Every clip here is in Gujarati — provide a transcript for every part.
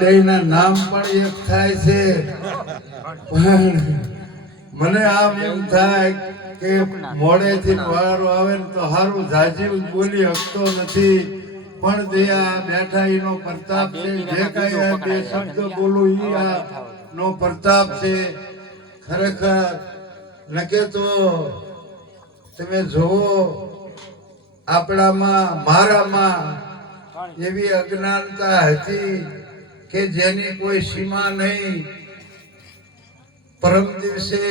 બેયના નામ પણ એક થાય છે, પણ મને આમ એમ થાય કે મોડેથી વારો આવે ને તો હારું જાજી બોલી શકતો નથી, પણ જે આ બેઠા એનો પ્રતાપ છે, જે કઈ આ બે શબ્દ બોલું ઈ આ નો પ્રતાપ છે. ખરેખર નકે તો તમે જોવો આપણામાં મારામાં એવી અજ્ઞાનતા હતી કે જેની કોઈ સીમા નહીં. પરમ દિવસે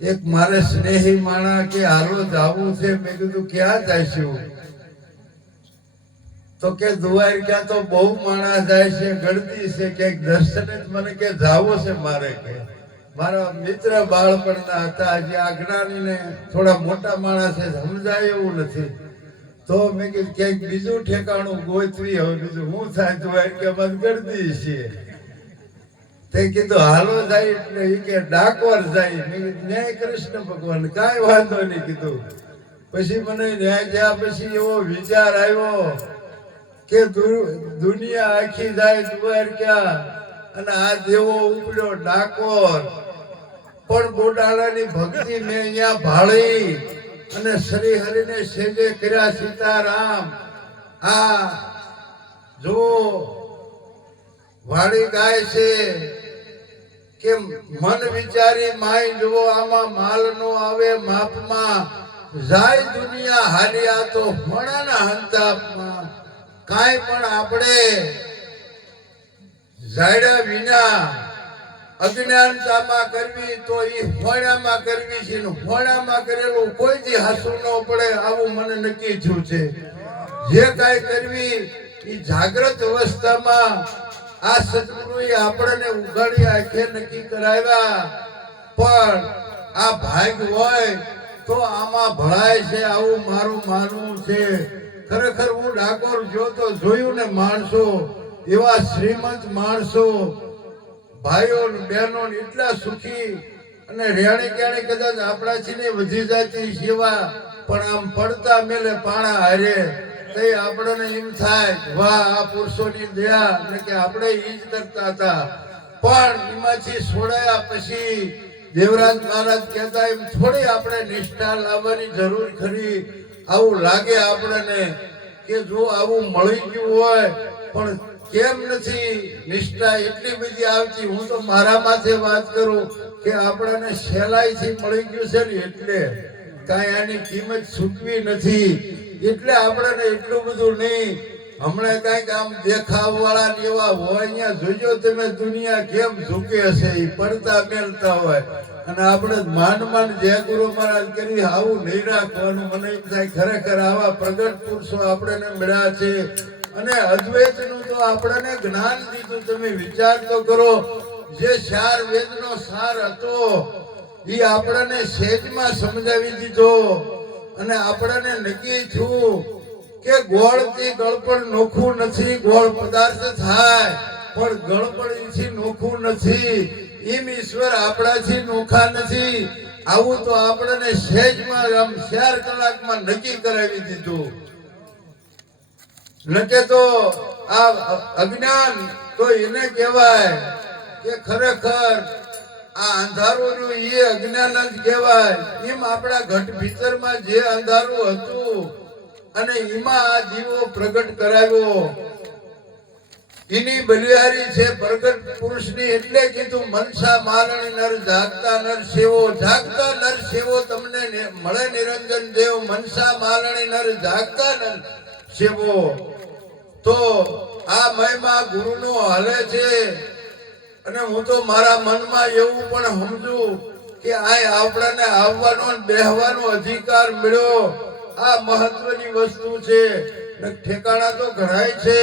એક મારે સ્નેહી માણા કે હાલો જાવું છે. મેં કીધું ક્યાં જઈશું? તો કે દુવાઈ ક્યાં તો બહુ માણા જાય છે, ગળતી છે, ક્યાંક દર્શને જ મને કે જાવું છે મારે. કે મારા મિત્ર બાળપણના હતા, હજી આજ્ઞાનીને થોડા મોટા માણસ છે, સમજાય એવું નથી. તો મેં કીધું ક્યાંક બીજું ઠેકાણું ગોતવી, હવે બીજું હું થાય દુવાઈ કે મન ગળતી છે. તે કીધું હાલો જાય એટલે એ કે ડાકોર જાય. મેં કીધું ન્યાય કૃષ્ણ ભગવાન, કાંઈ વાંધો નહીં કીધું. પછી મને ન્યાય ગયા પછી એવો વિચાર આવ્યો કે દુનિયા આખી જાય દ્વારકા અને આ દેવો ઉપડ્યો ડાકોર. પણ બોડાળાની ભક્તિ મેં અહીંયા ભાળી અને શ્રી હરિને સેજે કર્યા સીતારામ. આ જો વાળી ગાય છે કે મન વિચારી માય જુઓ, આમાં માલ નો આવે માપમાં. જાય દુનિયા હાલિયા તો હોણાના હંતાપમાં. કાંઈ પણ આપણે જાડ્યા વિના અજ્ઞાનતામાં કરવી તો એ હોણામાં કરવી છે, ને હોણામાં કરેલું કોઈ દી હાસું ન પડે આવું મને નક્કી થયું છે. જે કાંઈ કરવી એ જાગ્રત અવસ્થામાં આ સદગુરુએ આપણને ઉઘાડી આંખે નક્કી કરાવ્યા. પણ આ ભાગ હોય તો આમાં ભળાય છે, આવું મારું માનવું છે. ખરેખર હું ડાકોર જોતો જોયું ને માણસો, એવા શ્રીમંત માણસો, ભાઈઓ બહેનો એટલા સુખી અને રેણી કેણી કદાચ આપણાથી ને વધી જતી સેવા, પણ આમ પડતા મેલે પાણા હારે તે આપણને એમ થાય વાહ આ પુરુષોની દયા, એટલે કે આપણે ઈ જ કરતા હતા. પણ એમાંથી છોડાયા પછી દેવરાજ મહારાજ કહેતા એમ થોડી આપણે નિષ્ઠા લાવવાની જરૂર ખરી. આવું લાગે આપણને કે જો આવું મળી ગયું હોય, પણ કેમ નથી નિષ્ઠા એટલી બધી આવતી. હું તો મારા માથે વાત કરું કે આપણને સહેલાઈથી મળી ગયું છે ને, એટલે કાંઈ આની કિંમત ચૂકવી નથી. એટલે આપણને એટલું બધું નહીં. હમણાં કઈક આમ દેખાવ વાળા એવા હોય, અહીંયા જોજો તમે દુનિયા કેમ ઝૂકે હશે, એ પડતા મેલતા હોય. અને આપણે માંડ માંડ જય ગુરુ મહારાજ કરી આવું નહીં રાખવાનું. મને એમ થાય ખરેખર આવા પ્રગટ પુરુષો આપણને મળ્યા છે. અને અદ્વૈત નું તો આપણને જ્ઞાન દીધું. તમે વિચાર તો કરો, જે ચાર વેદ નો સાર હતો એ આપણને સેજમાં સમજાવી દીધો. અને આપણને નક્કી થયું કે ગોળ થી ગળપણ નોખું નથી. ગોળ પદાર્થ થાય પણ ગળપણ થી નોખું નથી. એમ ઈશ્વર આપણાથી નોખા નથી. આવું તો આપણને સહેજમાં આમ 4 કલાકમાં નક્કી કરાવી દીધું. નકે તો આ અજ્ઞાન તો એને કહેવાય કે ખરેખર આ અંધારું એ અજ્ઞાન જ કહેવાય. એમ આપણા ઘટ ભીતરમાં જે અંધારું હતું અને એમાં આ જીવો પ્રગટ કરાવ્યો, એની બલિહારી છે પ્રગટ પુરુષની. એટલે કીધું મનસા મારણી નર જાગતા નર સેવો. જાગતા નર સેવો તમને મળે નિરંજન દેવ. મનસા મારણી નર જાગતા નર સેવો. તો આ મહિમા ગુરુનો હાલે છે. અને હું તો મારા મનમાં એવું પણ સમજુ કે આ આપણને આવવાનો બેહવાનો અધિકાર મળ્યો. આ મહત્વની વસ્તુ છે. ઠેકાણા તો ઘણાય છે,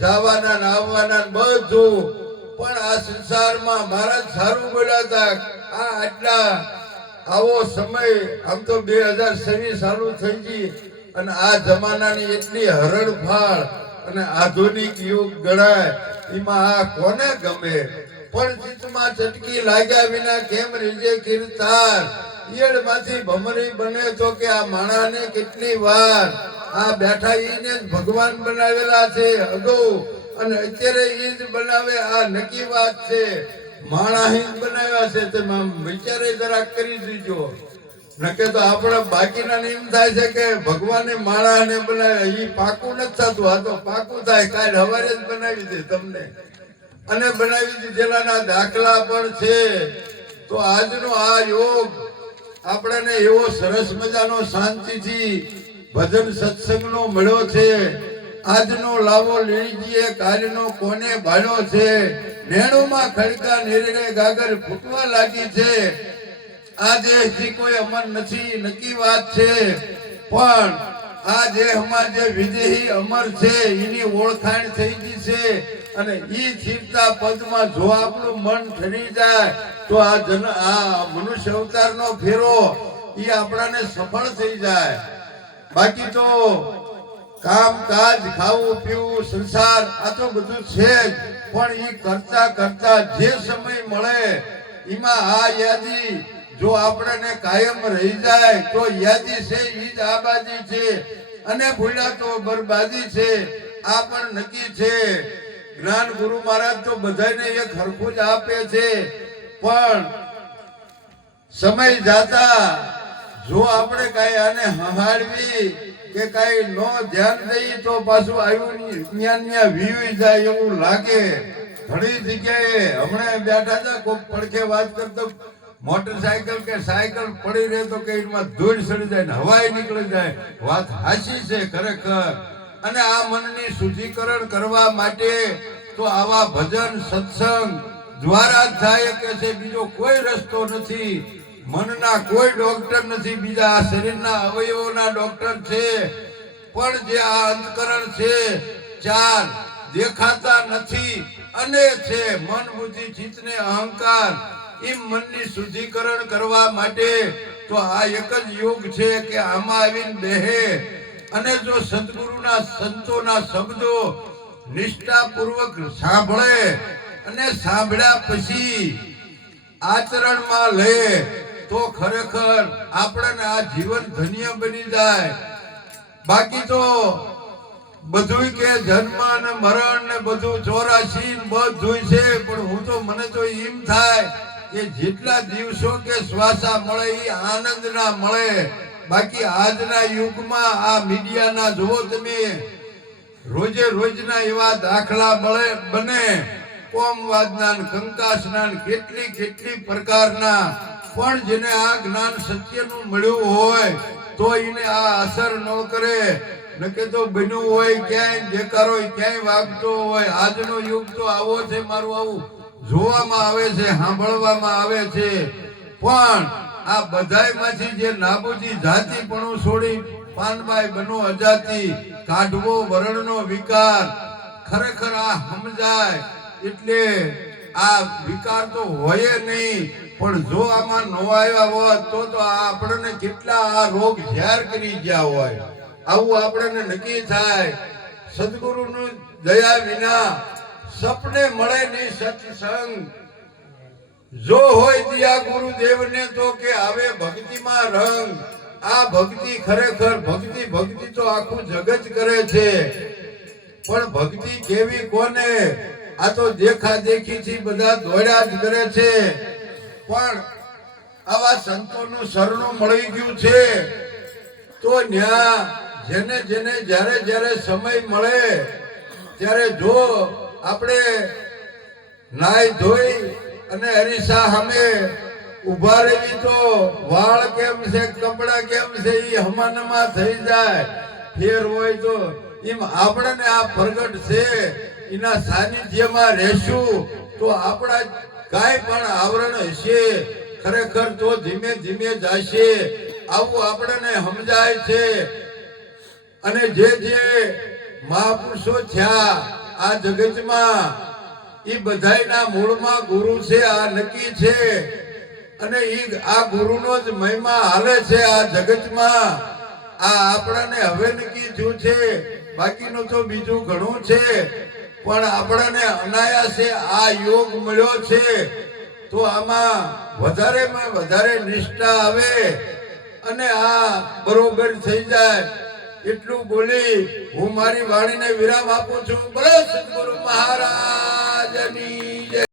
જવાના ને આવવાના બધું. પણ આ સંસારમાં મારા સારું બોલ્યા હતા. આ આટલા આવો સમય આમ તો 2026 ચાલુ થઈ ગઈ અને આ જમાનાની એટલી હરણફાળ અને આધુનિક યુગ ગણાય. એમાં આ કોને ગમે? પણ ચિત્તમાં ચટકી લાગ્યા વિના કેમ રીજે કીર્તાર. ઈયળમાંથી ભમરી બને તો કે આ માણાને કેટલી વાર આ બેઠા ઈને ભગવાન બનાવેલા છે. અગાઉ અને અત્યારે એ જ બનાવે આ નક્કી વાત છે. માણસ જ બનાવ્યા છે, તમે આમ વિચારે જરાક કરી દીજો. નકે તો આપણા બાકીના એમ થાય છે કે ભગવાને માણસને બનાવ્યા, એ પાકું નથી થતું. આ તો પાકું થાય, કાલ સવારે જ બનાવી દે તમને, અને બનાવી દીધેલાના દાખલા પણ છે. તો આજનો આ યોગ આપણને એવો સરસ મજાનો શાંતિથી ભજન સત્સંગનો મળ્યો છે. આજનો લાવો લીજીએ, કાલનો કોને ભાળ્યો છે. નેણુમાં ખડકા નેરણે ગાગર ફૂટવા લાગી છે. આ દેહથી કોઈ અમર નથી, નક્કી વાત છે. પણ આ દેહમાં જે વિદેહી અમર છે એની ઓળખાણ થઈ ગઈ છે. અને ઈ સ્થિરતા પદમાં જો આપણું મન ઠરી જાય તો આ મનુષ્ય અવતારનો ફેરો ઈ આપણાને સફળ થઈ જાય. બાકી તો કામ કાજ, ખાવું પીવું, સંસાર આ તો બધું છે જ. પણ ઈ કરતા કરતા જે સમય મળે એમાં આ યાદી જો આપણને કાયમ રહી જાય તો યાદી છે ઈ જ આબાદી છે. અને ભૂલ્યા તો બરબાદી છે, આ પણ નક્કી છે. જ્ઞાન ગુરુ મહારાજ તો બધાને એક હરખું જ આપે છે. પણ સમય જાતા જો આપણે કઈ આને હહાડવી કે કઈ નો ધ્યાન દઈએ તો પાછું આવ્યું જ્ઞાન વીવી જાય એવું લાગે. ઘણી જગ્યાએ હમણાં બેઠા હતા, કોઈ પડખે વાત કરતો મોટરસાયકલ કે સાયકલ પડી રહે તો કે એમાં ધૂળ સડી જાય ને હવાઈ નીકળી જાય. વાત હાચી છે ખરેખર. અને આ મનની શુદ્ધિકરણ કરવા માટે તો આવા ભજન સત્સંગ દ્વારા જ થાય કે છે, બીજો કોઈ રસ્તો નથી. મનના કોઈ ડોક્ટર નથી, બીજા આ શરીરના અવયવોના ડોક્ટર છે. પણ જે આ અંતકરણ છે ચાર દેખાતા નથી અને છે મન, બુદ્ધિ, ચિત્ત ને અહંકાર. એ મનની શુદ્ધિકરણ કરવા માટે તો આ એક જ યોગ છે કે આમાં આવીને બેહે અને જો સદગુરુના સંતોના શબ્દો નિષ્ઠાપૂર્વક સાંભળે અને સાંભળ્યા પછી આચરણમાં લે તો ખરેખર આપણને આ જીવન ધન્ય બની જાય. બાકી તો બધું કે જન્મ ને મરણ ને બધું 84 બધું છે. પણ હું તો મને તો એમ થાય કે જેટલા દિવસો કે શ્વાસા મળે એ આનંદ ના મળે. બાકી આજના યુગમાં આ મીડિયાના જુઓ તમે, રોજે રોજના એવા દાખલા બને કોમવાદના, કંકાસના, કેટલી કેટલી પ્રકારના. પણ જેને આ જ્ઞાન સત્યનું મળ્યું હોય તો એને આ અસર ન કરે. નકે તો બન્યું હોય ક્યાંય દેખારો ક્યાંય વાગતો હોય. આજનો યુગ તો આવો છે, મારું આવું જોવામાં આવે છે, સાંભળવામાં આવે છે. પણ આ બધાયમાંથી જે નાબૂદી જાતિપણું છોડી પાનબાઈ બનો અજાતિ, કાઢવો વર્ણનો વિકાર, ખરેખર આ સમજાય એટલે આ વિકાર તો હોય નહીં. પણ જો આમાં નો આવ્યા હોત તો આપણને કેટલા આ રોગ ઝેર કરી ગયા હોય. આવું આપણને નક્કી થાય. સદગુરુનું દયા વિના સપને મળે નહીં સત્સંગ. જો હોય દિયા ગુરુદેવને તો કે આવે ભક્તિમાં રંગ. આ ભક્તિ ખરેખર ભક્તિ તો આખું જગત કરે છે. પણ ભક્તિ કેવી કોને? આ તો દેખા દેખીથી બધા દોડ્યા જ કરે છે. પણ આવા સંતોનું શરણું મળી ગયું છે તો ન્યા જેને જેને જ્યારે જ્યારે સમય મળે ત્યારે જો આપણે નાઈ ધોઈ અને અરીસા સામે ઉભા રહી તો વાળ કેમ છે, કપડા કેમ છે એ હમાનમાં થઈ જાય. ફેર હોય તો એમ આપણને આ પ્રગટ છે. એના સાનિધ્યમાં રહેશું તો આપણા કાંઈ પણ આવરણ હશે ખરેખર તો ધીમે ધીમે જશે. આવું આપણને સમજાય છે. અને જે જે મહાપુરુષો થયા આ જગતમાં એ બધાયના મૂળમાં ગુરુ છે, આ નક્કી છે. અને આ ગુરુનો જ મહિમા હાલે છે આ જગતમાં. આ આપણને હવે નક્કી થયું છે. બાકીનું તો બીજું ઘણું છે. પણ આપણને અનાયાસે આ યોગ મળ્યો છે તો આમાં વધારેમાં વધારે નિષ્ઠા આવે અને આ બરોબર થઈ જાય એટલું બોલી હું મારી વાણીને વિરામ આપું છું. બોલો સદગુરુ મહારાજની જય.